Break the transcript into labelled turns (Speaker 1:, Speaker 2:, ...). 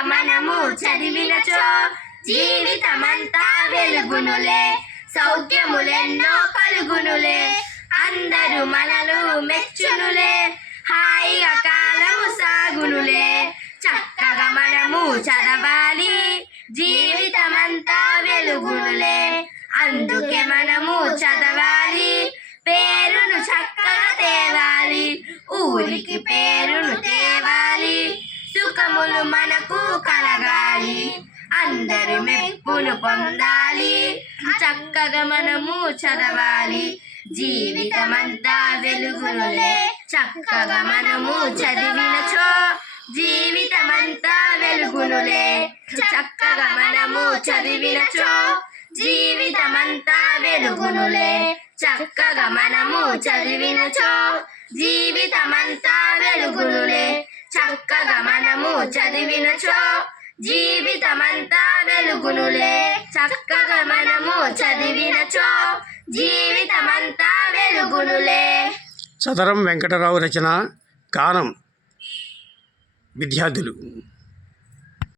Speaker 1: మనము చదివినచో జీవితమంతా వెలుగునులే సౌఖ్యములెన్నో కలుగునులే అందరూ మనలు మెచ్చునులే హాయిగా కాలము సాగునులే. చక్కగా మనము చదవాలి జీవితమంతా వెలుగునులే. అందుకే మనము చదవాలి పేరును చక్కగా తేవాలి ఊరికి పేరును తే పొందాలి. అందరి మెప్పులు పొందాలి. చక్కగా మనము చదవాలి. జీవితమంతా వెలుగులే. చక్కగా మనము చదివినచో జీవితమంతా వెలుగునులే చక్కగా మనము చదివినచో జీవితమంతా వెలుగునులే చక్కగా మనము చదివినచో జీవితమంతా వెలుగునులే చక్కగా మనము చదివినచో జీవితమంతా వెలుగునులే. చక్కగా మనము చదివినచో జీవితమంతా వెలుగునులే.
Speaker 2: సదరం వెంకటరావు రచన గానం. విద్యార్థులు.